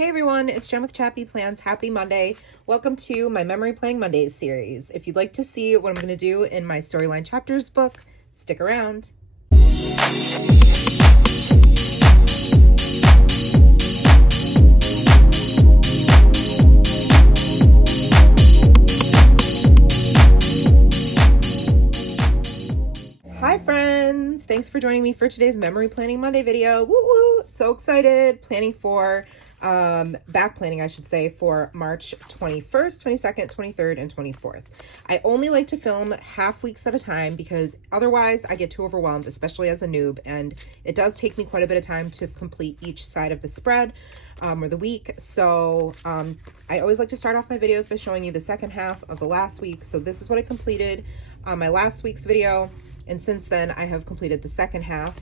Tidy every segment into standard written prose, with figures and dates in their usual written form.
Hey everyone, it's Jen with ChappyPlans. Happy Monday. Welcome to my Memory Planning Mondays series. If you'd like to see what I'm going to do in my Storyline Chapters book, stick around. Hi friends! Thanks for joining me for today's Memory Planning Monday video. Woo woo! So excited! Planning for, back planning I should say, for March 21st, 22nd, 23rd, and 24th. I only like to film half weeks at a time because otherwise I get too overwhelmed, especially as a noob, and it does take me quite a bit of time to complete each side of the spread or the week. So I always like to start off my videos by showing you the second half of the last week. So this is what I completed on my last week's video. And since then, I have completed the second half.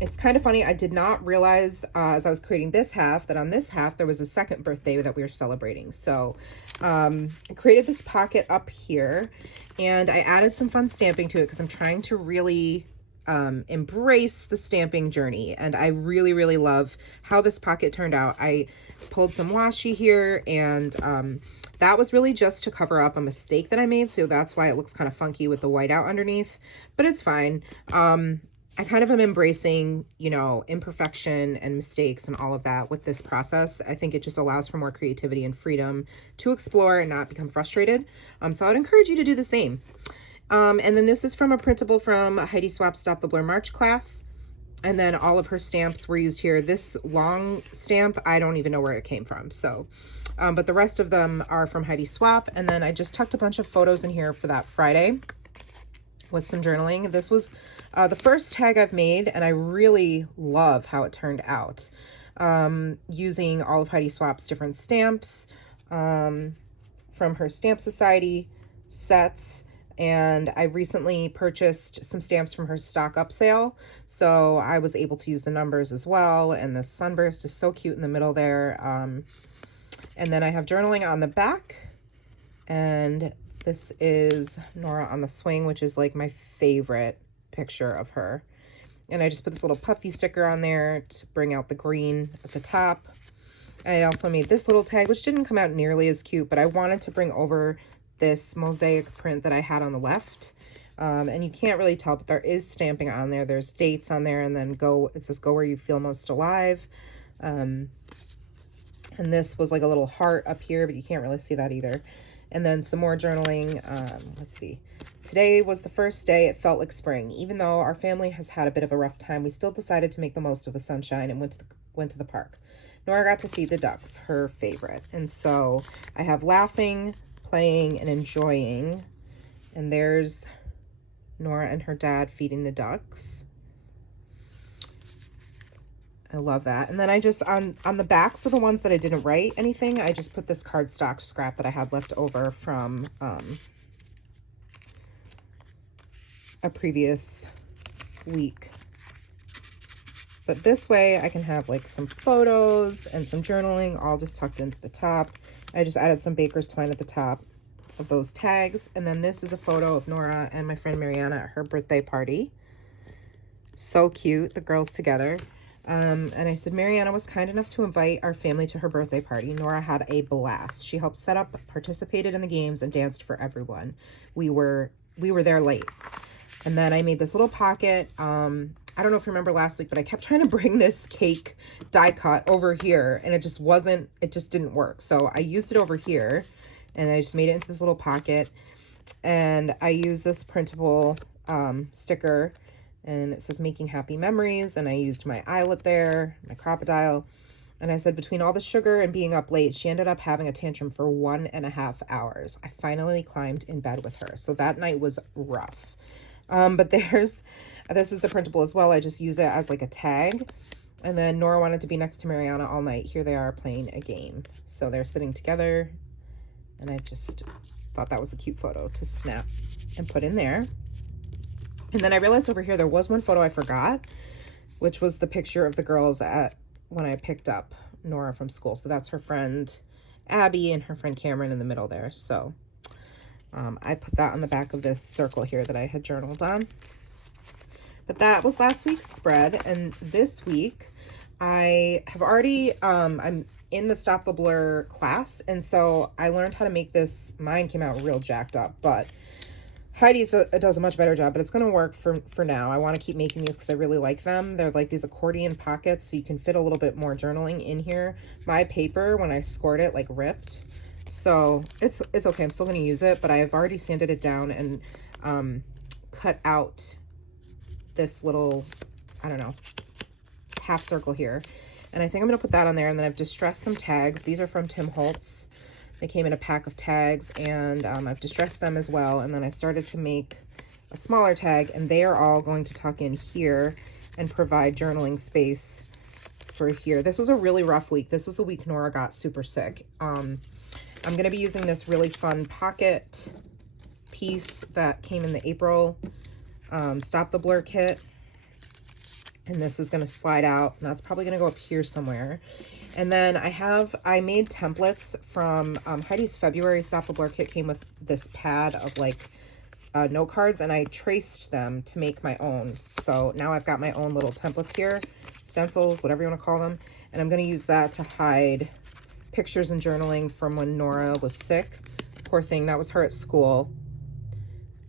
It's kind of funny. I did not realize as I was creating this half that on this half, there was a second birthday that we were celebrating. So I created this pocket up here and I added some fun stamping to it because I'm trying to really embrace the stamping journey. And I really, really love how this pocket turned out. I pulled some washi here and that was really just to cover up a mistake that I made. So that's why it looks kind of funky with the white out underneath, but it's fine. I kind of am embracing, you know, imperfection and mistakes and all of that with this process. I think it just allows for more creativity and freedom to explore and not become frustrated. So I'd encourage you to do the same. And then this is from a printable from Heidi Swap's Stop the Blur March class. And then all of her stamps were used here. This long stamp, I don't even know where it came from. So, but the rest of them are from Heidi Swap. And then I just tucked a bunch of photos in here for that Friday with some journaling. This was the first tag I've made, and I really love how it turned out. Using all of Heidi Swap's different stamps from her Stamp Society sets. And I recently purchased some stamps from her stock up sale, so I was able to use the numbers as well. And the sunburst is so cute in the middle there. And then I have journaling on the back, and this is Nora on the swing, which is like my favorite picture of her. And I just put this little puffy sticker on there to bring out the green at the top. I also made this little tag, which didn't come out nearly as cute, but I wanted to bring over this mosaic print that I had on the left. And you can't really tell, but there is stamping on there. There's dates on there, and then it says go where you feel most alive. And this was like a little heart up here, but you can't really see that either. And then some more journaling. Let's see. Today was the first day it felt like spring. Even though our family has had a bit of a rough time, we still decided to make the most of the sunshine and went to the park. Nora got to feed the ducks, her favorite. And so I have laughing, playing, and enjoying. And there's Nora and her dad feeding the ducks. I love that. And then I just, on the backs of the ones that I didn't write anything, I just put this cardstock scrap that I had left over from a previous week. But this way I can have like some photos and some journaling all just tucked into the top. I just added some baker's twine at the top of those tags. And then this is a photo of Nora and my friend Mariana at her birthday party. So cute, the girls together. And I said Mariana was kind enough to invite our family to her birthday party. Nora had a blast. She helped set up, participated in the games, and danced for everyone. We were there late. And then I made this little pocket. I don't know if you remember last week, but I kept trying to bring this cake die cut over here, and it just didn't work. So I used it over here, and I just made it into this little pocket. And I used this printable sticker, and it says making happy memories. And I used my eyelet there, my crocodile. And I said, between all the sugar and being up late, she ended up having a tantrum for 1.5 hours. I finally climbed in bed with her. So that night was rough. But this is the printable as well. I just use it as like a tag. And then Nora wanted to be next to Mariana all night. Here they are playing a game. So they're sitting together. And I just thought that was a cute photo to snap and put in there. And then I realized over here there was one photo I forgot, which was the picture of the girls when I picked up Nora from school. So that's her friend Abby and her friend Cameron in the middle there. So I put that on the back of this circle here that I had journaled on. But that was last week's spread, and this week I have already, I'm in the Stop the Blur class, and so I learned how to make this. Mine came out real jacked up, but Heidi's does a much better job, but it's going to work for now. I want to keep making these because I really like them. They're like these accordion pockets, so you can fit a little bit more journaling in here. My paper, when I scored it, like ripped. So it's okay. I'm still going to use it, but I have already sanded it down and cut out this little, I don't know, half circle here. And I think I'm going to put that on there. And then I've distressed some tags. These are from Tim Holtz. They came in a pack of tags, and I've distressed them as well. And then I started to make a smaller tag, and they are all going to tuck in here and provide journaling space for here. This was a really rough week. This was the week Nora got super sick. I'm going to be using this really fun pocket piece that came in the April Stop the Blur kit. And this is going to slide out, and that's probably going to go up here somewhere. And then I made templates from Heidi's February Stop the Blur kit. Came with this pad of like note cards, and I traced them to make my own. So now I've got my own little templates here, stencils, whatever you want to call them. And I'm going to use that to hide pictures and journaling from when Nora was sick. Poor thing, that was her at school.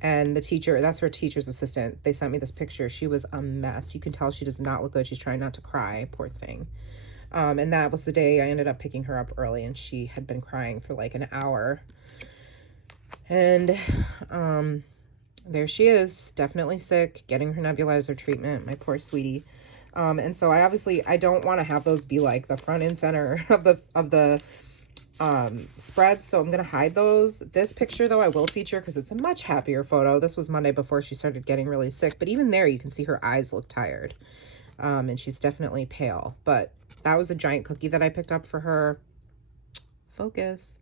And the teacher, that's her teacher's assistant, they sent me this picture. She was a mess. You can tell she does not look good. She's trying not to cry, poor thing. And that was the day I ended up picking her up early, and she had been crying for like an hour. And there she is, definitely sick, getting her nebulizer treatment, my poor sweetie. And so I don't want to have those be like the front and center of the spread, so I'm gonna hide those. This picture though I will feature because it's a much happier photo. This was Monday before she started getting really sick, but even there you can see her eyes look tired, and she's definitely pale. But that was a giant cookie that I picked up for her, focus,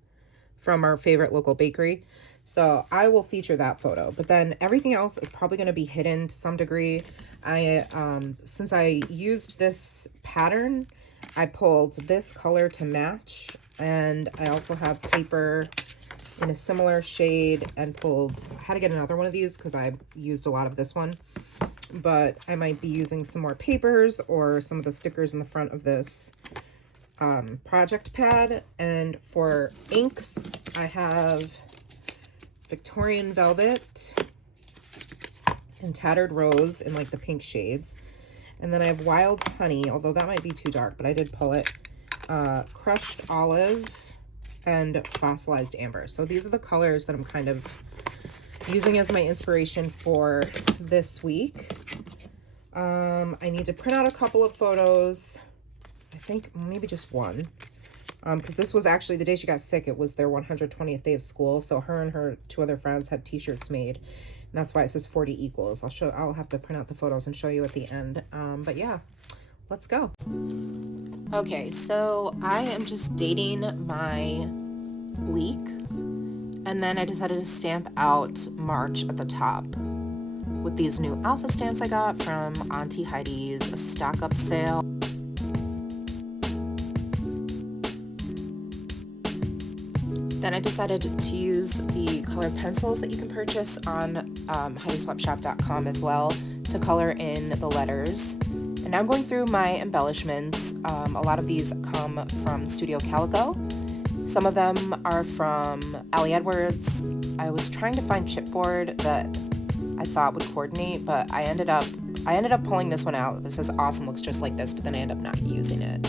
from our favorite local bakery, so I will feature that photo. But then everything else is probably going to be hidden to some degree. Since I used this pattern, I pulled this color to match, and I also have paper in a similar shade and I had to get another one of these because I used a lot of this one, but I might be using some more papers or some of the stickers in the front of this project pad. And for inks, I have Victorian Velvet and Tattered Rose in like the pink shades. And then I have Wild Honey, although that might be too dark, but I did pull it. Crushed Olive and Fossilized Amber. So these are the colors that I'm kind of using as my inspiration for this week. I need to print out a couple of photos. I think maybe just one. Because this was actually the day she got sick. It was their 120th day of school. So her and her two other friends had t-shirts made. And that's why it says 40 equals. I'll have to print out the photos and show you at the end. But yeah, let's go. Okay, so I am just dating my week, and then I decided to stamp out March at the top with these new alpha stamps I got from Auntie Heidi's stock up sale. Then I decided to use the colored pencils that you can purchase on HeidiSwapShop.com as well to color in the letters. And now I'm going through my embellishments. A lot of these come from Studio Calico. Some of them are from Ali Edwards. I was trying to find chipboard that I thought would coordinate, but I ended up pulling this one out. This is awesome, looks just like this, but then I end up not using it.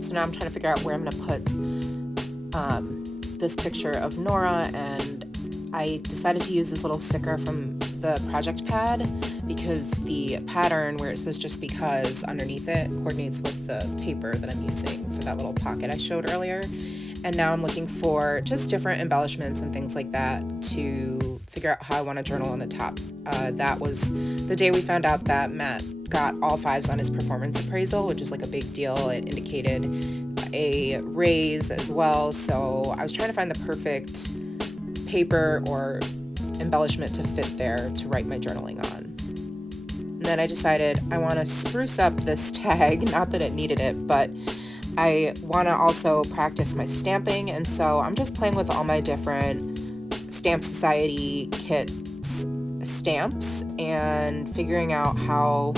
So now I'm trying to figure out where I'm gonna put this picture of Nora, and I decided to use this little sticker from the project pad because the pattern where it says just because underneath it coordinates with the paper that I'm using for that little pocket I showed earlier. And now I'm looking for just different embellishments and things like that to figure out how I want to journal on the top. That was the day we found out that Matt got all 5s on his performance appraisal, which is like a big deal. It indicated a raise as well. So I was trying to find the perfect paper or embellishment to fit there to write my journaling on. And then I decided I want to spruce up this tag, not that it needed it, but I want to also practice my stamping, and so I'm just playing with all my different Stamp Society kits stamps and figuring out how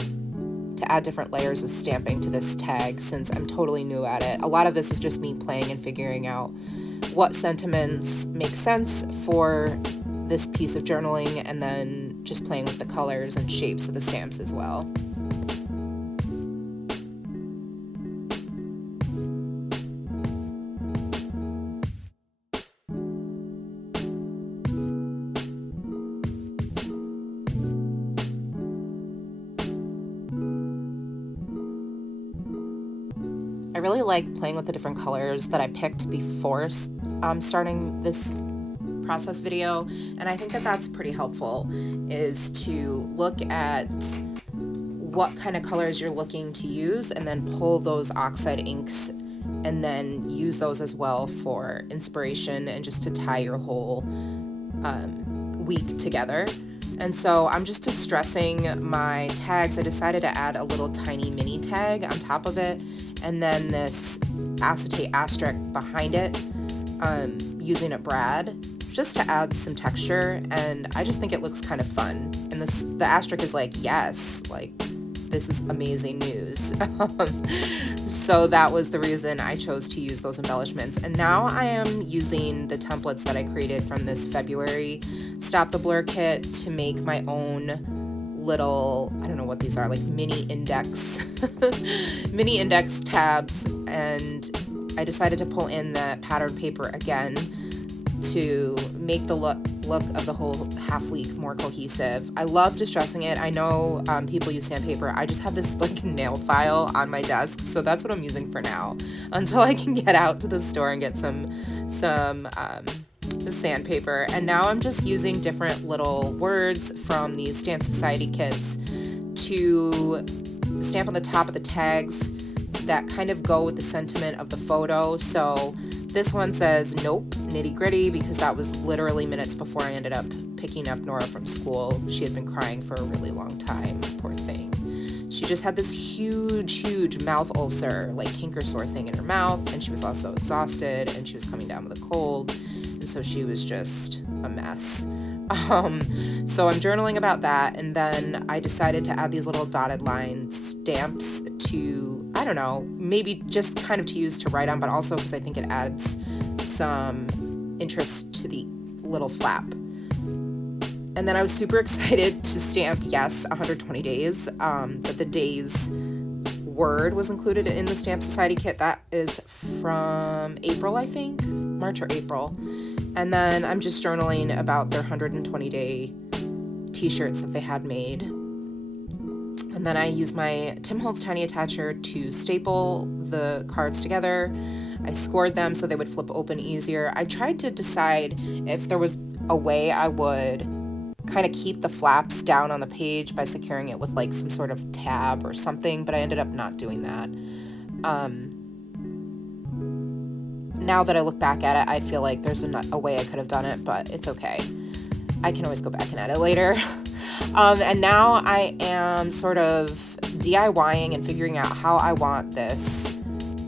to add different layers of stamping to this tag since I'm totally new at it. A lot of this is just me playing and figuring out what sentiments make sense for this piece of journaling, and then just playing with the colors and shapes of the stamps as well. I really like playing with the different colors that I picked before starting this process video, and I think that that's pretty helpful, is to look at what kind of colors you're looking to use and then pull those oxide inks and then use those as well for inspiration and just to tie your whole week together. And so I'm just distressing my tags. I decided to add a little tiny mini tag on top of it, and then this acetate asterisk behind it, using a brad just to add some texture, and I just think it looks kind of fun. And the asterisk is like, yes, like, this is amazing news. So that was the reason I chose to use those embellishments. And now I am using the templates that I created from this February Stop the Blur kit to make my own little, I don't know what these are, like mini index tabs. And I decided to pull in the pattern paper again to make the look of the whole half week more cohesive. I love distressing it. I know people use sandpaper. I just have this like nail file on my desk, so that's what I'm using for now until I can get out to the store and get some sandpaper. And now I'm just using different little words from these Stamp Society kits to stamp on the top of the tags that kind of go with the sentiment of the photo. So this one says, nope, nitty gritty, because that was literally minutes before I ended up picking up Nora from school. She had been crying for a really long time, poor thing. She just had this huge mouth ulcer, like canker sore thing in her mouth, and she was also exhausted, and she was coming down with a cold, and so she was just a mess. So I'm journaling about that, and then I decided to add these little dotted line stamps to, I don't know, maybe just kind of to use to write on, but also because I think it adds some interest to the little flap. And then I was super excited to stamp, yes, 120 days, but the days word was included in the Stamp Society kit. That is from April, I think, March or April. And then I'm just journaling about their 120-day t-shirts that they had made. And then I use my Tim Holtz Tiny Attacher to staple the cards together. I scored them so they would flip open easier. I tried to decide if there was a way I would kind of keep the flaps down on the page by securing it with like some sort of tab or something, but I ended up not doing that. Now that I look back at it, I feel like there's a way I could have done it, but it's okay. I can always go back and edit later. And now I am sort of DIYing and figuring out how I want this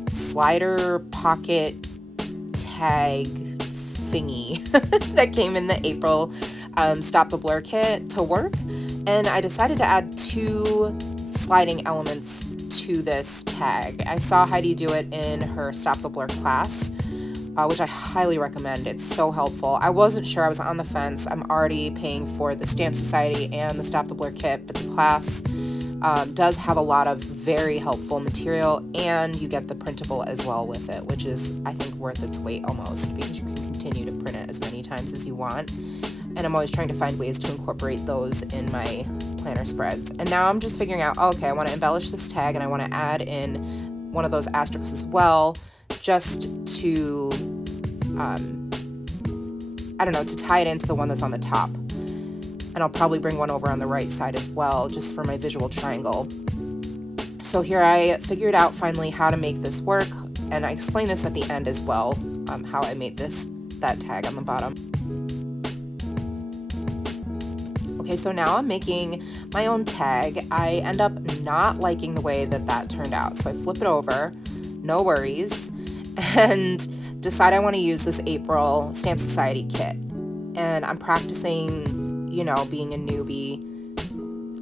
slider pocket tag thingy that came in the April Stop the Blur kit to work. And I decided to add 2 sliding elements to this tag. I saw Heidi do it in her Stop the Blur class, which I highly recommend. It's so helpful. I wasn't sure. I was on the fence. I'm already paying for the Stamp Society and the Stop the Blur kit, but the class does have a lot of very helpful material, and you get the printable as well with it, which is, I think, worth its weight almost, because you can continue to print it as many times as you want. And I'm always trying to find ways to incorporate those in my planner spreads. And now I'm just figuring out, okay, I want to embellish this tag, and I want to add in one of those asterisks as well, just to, I don't know, to tie it into the one that's on the top. And I'll probably bring one over on the right side as well, just for my visual triangle. So here I figured out finally how to make this work, and I explain this at the end as well, how I made that tag on the bottom. Okay, so now I'm making my own tag. I end up not liking the way that turned out, so I flip it over, no worries, and decide I want to use this April Stamp Society kit. And I'm practicing, you know, being a newbie,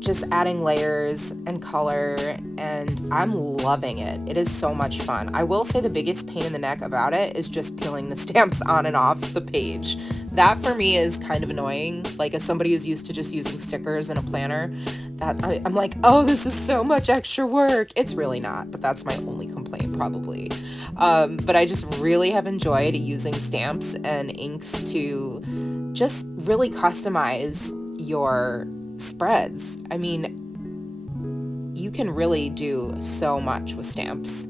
just adding layers and color, and I'm loving it. It is so much fun. I will say the biggest pain in the neck about it is just peeling the stamps on and off the page. That for me is kind of annoying. Like, as somebody who's used to just using stickers in a planner, that I'm like, oh, this is so much extra work. It's really not, but that's my only complaint probably. But I just really have enjoyed using stamps and inks to just really customize your spreads. I mean, you can really do so much with stamps.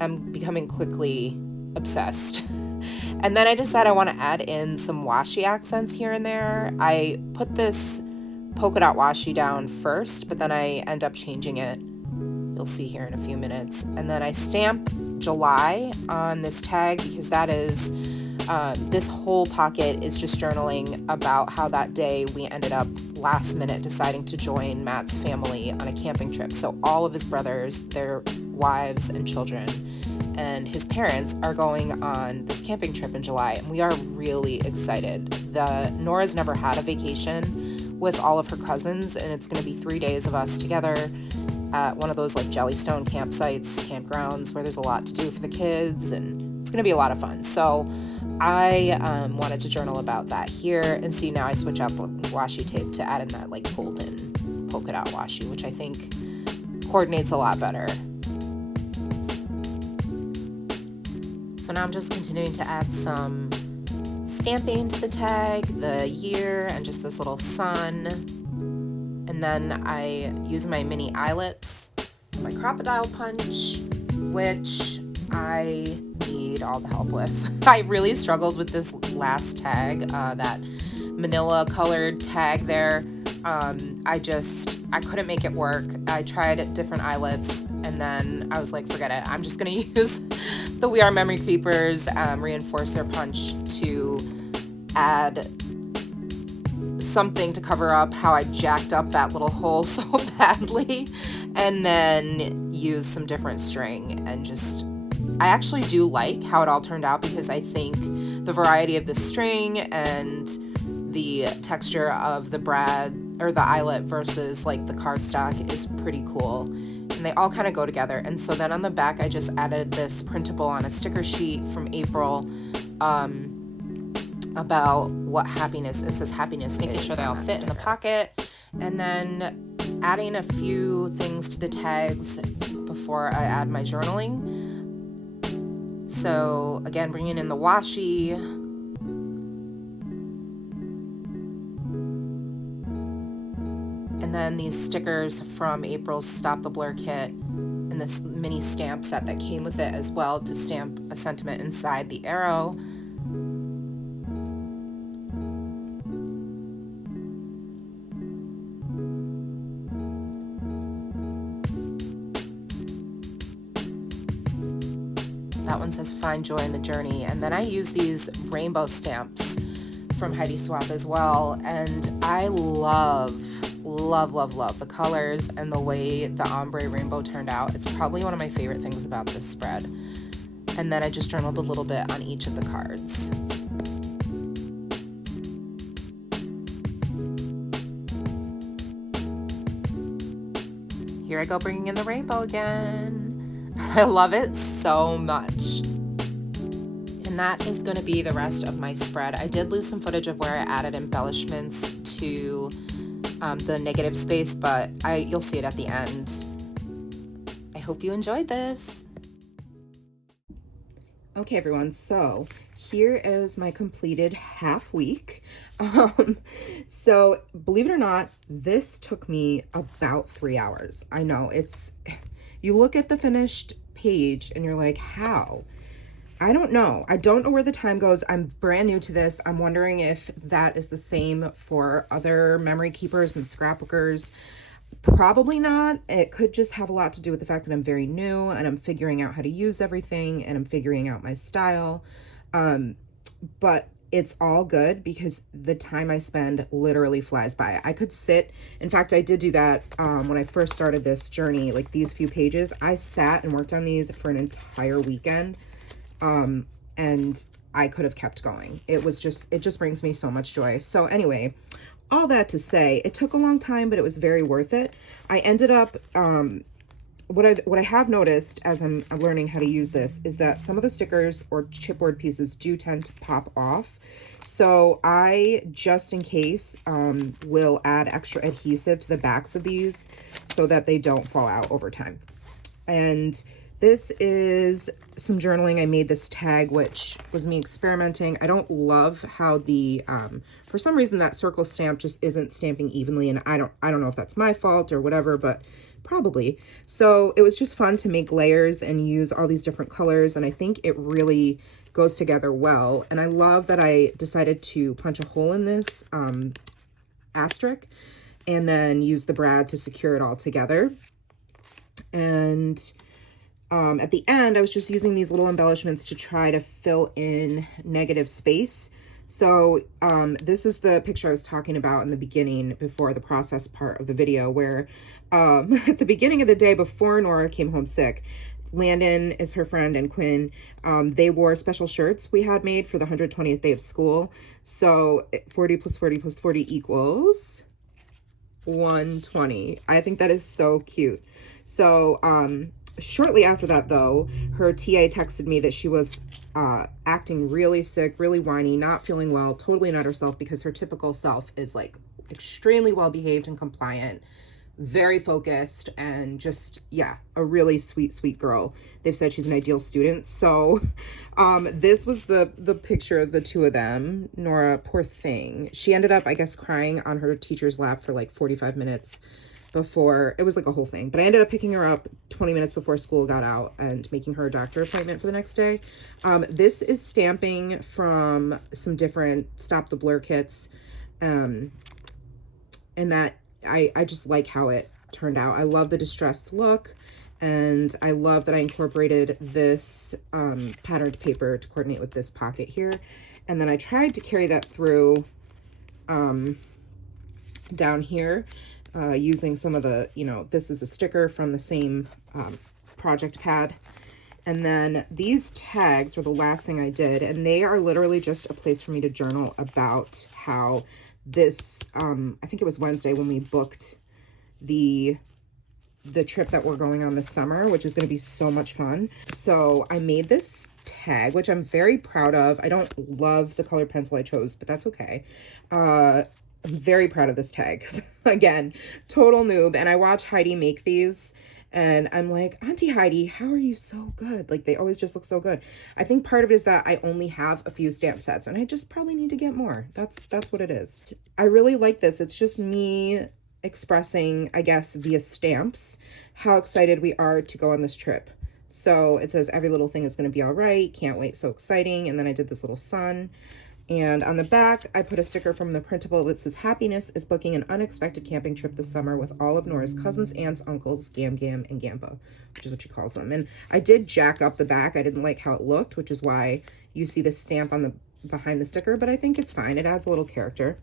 I'm becoming quickly obsessed. And then I decided I want to add in some washi accents here and there. I put this polka dot washi down first, but then I end up changing it. You'll see here in a few minutes. And then I stamp July on this tag because that is this whole pocket is just journaling about how that day we ended up last minute deciding to join Matt's family on a camping trip. So all of his brothers, their wives and children, and his parents are going on this camping trip in July, and we are really excited. Nora's never had a vacation with all of her cousins, and it's going to be 3 days of us together at one of those like Jellystone campsites, campgrounds, where there's a lot to do for the kids, and it's going to be a lot of fun. So I wanted to journal about that here, and see, now I switch out the washi tape to add in that like golden polka dot washi, which I think coordinates a lot better. So now I'm just continuing to add some stamping to the tag, the year, and just this little sun. And then I use my mini eyelets, my crocodile punch, which I need all the help with. I really struggled with this last tag, that manila colored tag there. I couldn't make it work. I tried different eyelets, and then I was like, forget it. I'm just gonna use the We Are Memory Keepers reinforcer punch to add something to cover up how I jacked up that little hole so badly, and then use some different string. And just, I actually do like how it all turned out, because I think the variety of the string and the texture of the brad or the eyelet versus like the cardstock is pretty cool, and they all kind of go together. And so then on the back I just added this printable on a sticker sheet from April about what happiness, it says happiness, making sure they all fit in the pocket, and then adding a few things to the tags before I add my journaling. So again, bringing in the washi, and then these stickers from April's Stop the Blur kit, and this mini stamp set that came with it as well to stamp a sentiment inside the arrow. That one says find joy in the journey. And then I use these rainbow stamps from Heidi Swap as well, and I love the colors and the way the ombre rainbow turned out. It's probably one of my favorite things about this spread. And then I just journaled a little bit on each of the cards. Here I go, bringing in the rainbow again. I love it so much. And that is going to be the rest of my spread. I did lose some footage of where I added embellishments to the negative space, but you'll see it at the end. I hope you enjoyed this. Okay, everyone, so here is my completed half week. So believe it or not, this took me about 3 hours. I know, you look at the finished page and you're like, how? I don't know. I don't know where the time goes. I'm brand new to this. I'm wondering if that is the same for other memory keepers and scrapbookers. Probably not. It could just have a lot to do with the fact that I'm very new and I'm figuring out how to use everything, and I'm figuring out my style. But it's all good because the time I spend literally flies by. I could sit, in fact, I did do that when I first started this journey, like these few pages, I sat and worked on these for an entire weekend. And I could have kept going. It just brings me so much joy. So anyway, all that to say, it took a long time, but it was very worth it. I ended up, what I have noticed as I'm learning how to use this is that some of the stickers or chipboard pieces do tend to pop off. So I, just in case, will add extra adhesive to the backs of these so that they don't fall out over time. And this is some journaling. I made this tag, which was me experimenting. I don't love how the, for some reason that circle stamp just isn't stamping evenly, and I don't know if that's my fault or whatever, but probably. So it was just fun to make layers and use all these different colors, and I think it really goes together well. And I love that I decided to punch a hole in this asterisk and then use the brad to secure it all together. And at the end, I was just using these little embellishments to try to fill in negative space. So this is the picture I was talking about in the beginning, before the process part of the video, where at the beginning of the day before Nora came home sick, Landon is her friend and Quinn, they wore special shirts we had made for the 120th day of school. So 40 plus 40 plus 40 equals 120. I think that is so cute. So shortly after that, though, her TA texted me that she was acting really sick, really whiny, not feeling well, totally not herself, because her typical self is like extremely well behaved and compliant, very focused, and just, yeah, a really sweet, sweet girl. They've said she's an ideal student. So this was the picture of the two of them. Nora, poor thing. She ended up, I guess, crying on her teacher's lap for like 45 minutes before. It was like a whole thing, but I ended up picking her up 20 minutes before school got out and making her a doctor appointment for the next day. This is stamping from some different Stop the Blur kits, and that I just like how it turned out. I love the distressed look, and I love that I incorporated this patterned paper to coordinate with this pocket here. And then I tried to carry that through down here using some of the, you know, this is a sticker from the same project pad. And then these tags were the last thing I did, and they are literally just a place for me to journal about how this, I think it was Wednesday when we booked the trip that we're going on this summer, which is going to be so much fun. So I made this tag, which I'm very proud of. I don't love the colored pencil I chose, but that's okay. I'm very proud of this tag. Again, total noob. And I watch Heidi make these, and I'm like, Auntie Heidi, how are you so good? Like, they always just look so good. I think part of it is that I only have a few stamp sets, and I just probably need to get more. That's what it is. I really like this. It's just me expressing, I guess, via stamps, how excited we are to go on this trip. So it says, every little thing is going to be all right. Can't wait. So exciting. And then I did this little sun. And on the back, I put a sticker from the printable that says, happiness is booking an unexpected camping trip this summer with all of Nora's cousins, aunts, uncles, Gam Gam, and Gampa, which is what she calls them. And I did jack up the back. I didn't like how it looked, which is why you see the stamp on the behind the sticker, but I think it's fine. It adds a little character.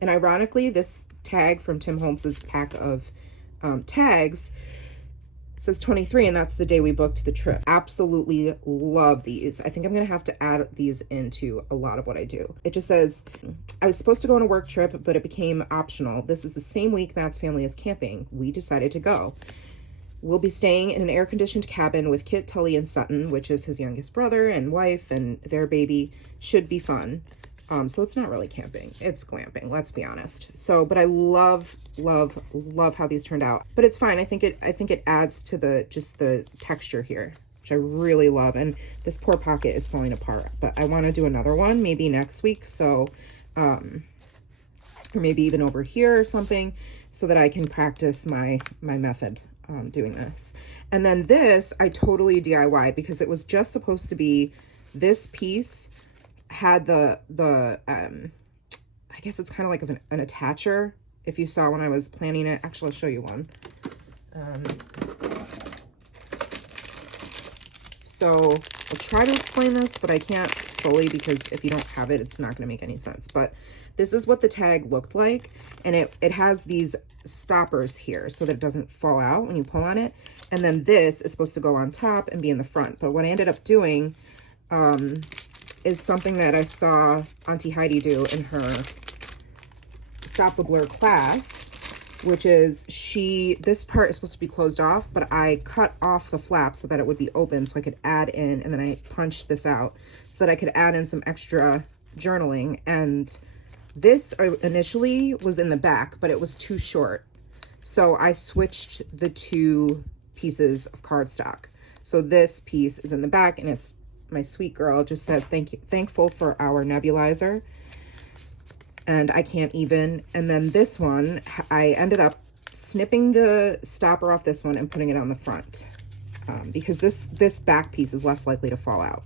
And ironically, this tag from Tim Holmes's pack of tags says 23, and that's the day we booked the trip. Absolutely love these. I think I'm gonna have to add these into a lot of what I do. It just says, I was supposed to go on a work trip, but it became optional. This is the same week Matt's family is camping. We decided to go. We'll be staying in an air-conditioned cabin with Kit, Tully, and Sutton, which is his youngest brother and wife, and their baby. Should be fun. So it's not really camping, it's glamping, let's be honest. So, but I love how these turned out. But it's fine. I think it adds to the texture here, which I really love. And this poor pocket is falling apart, but I want to do another one maybe next week. So, or maybe even over here or something, so that I can practice my method doing this. And then this I totally DIY'd, because it was just supposed to be this piece had the I guess it's kind of like an attacher. If you saw when I was planning it, actually I'll show you one. So I'll try to explain this, but I can't fully, because if you don't have it, it's not going to make any sense. But this is what the tag looked like, and it has these stoppers here so that it doesn't fall out when you pull on it. And then this is supposed to go on top and be in the front. But what I ended up doing is something that I saw Auntie Heidi do in her Stop the Blur class, which is this part is supposed to be closed off, but I cut off the flap so that it would be open so I could add in, and then I punched this out so that I could add in some extra journaling. And this initially was in the back, but it was too short. So I switched the two pieces of cardstock. So this piece is in the back, and it's my sweet girl. It just says, thankful for our nebulizer. And I can't even. And then this one, I ended up snipping the stopper off this one and putting it on the front because this back piece is less likely to fall out.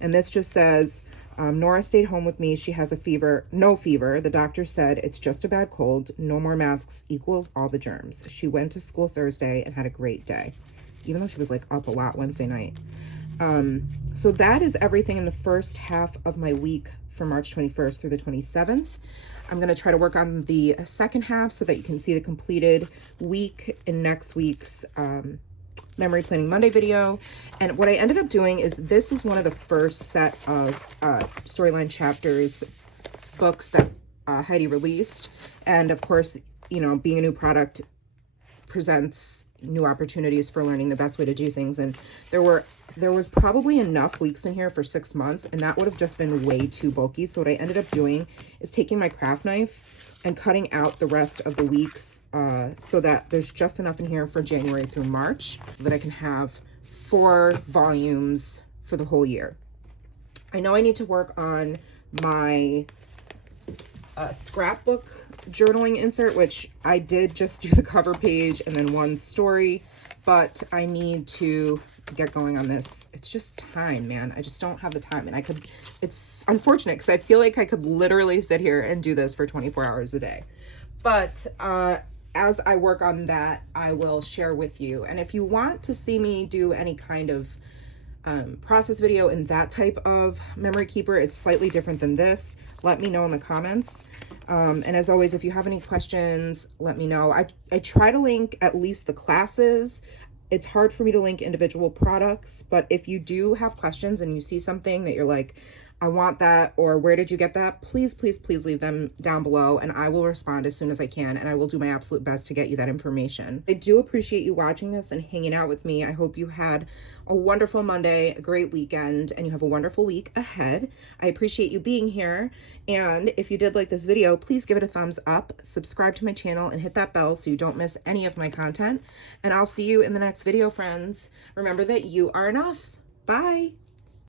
And this just says, Nora stayed home with me. She has a fever, no fever. The doctor said it's just a bad cold. No more masks equals all the germs. She went to school Thursday and had a great day, even though she was like up a lot Wednesday night. So that is everything in the first half of my week from March 21st through the 27th. I'm going to try to work on the second half so that you can see the completed week in next week's Memory Planning Monday video. And what I ended up doing is this is one of the first set of storyline chapters books that Heidi released. And of course, you know, being a new product presents new opportunities for learning the best way to do things. And there was probably enough weeks in here for 6 months, and that would have just been way too bulky. So what I ended up doing is taking my craft knife and cutting out the rest of the weeks so that there's just enough in here for January through March so that I can have 4 volumes for the whole year. I know I need to work on my scrapbook journaling insert, which I did just do the cover page and then one story, but I need to get going on this. It's just time, man. I just don't have the time, and it's unfortunate because I feel like I could literally sit here and do this for 24 hours a day. But as I work on that, I will share with you. And if you want to see me do any kind of process video in that type of memory keeper, it's slightly different than this. Let me know in the comments. And as always, if you have any questions, let me know. I try to link at least the classes. It's hard for me to link individual products, but if you do have questions and you see something that you're like, I want that, or where did you get that? Please, please, please leave them down below and I will respond as soon as I can, and I will do my absolute best to get you that information. I do appreciate you watching this and hanging out with me. I hope you had a wonderful Monday, a great weekend, and you have a wonderful week ahead. I appreciate you being here. And if you did like this video, please give it a thumbs up, subscribe to my channel, and hit that bell so you don't miss any of my content. And I'll see you in the next video, friends. Remember that you are enough. Bye.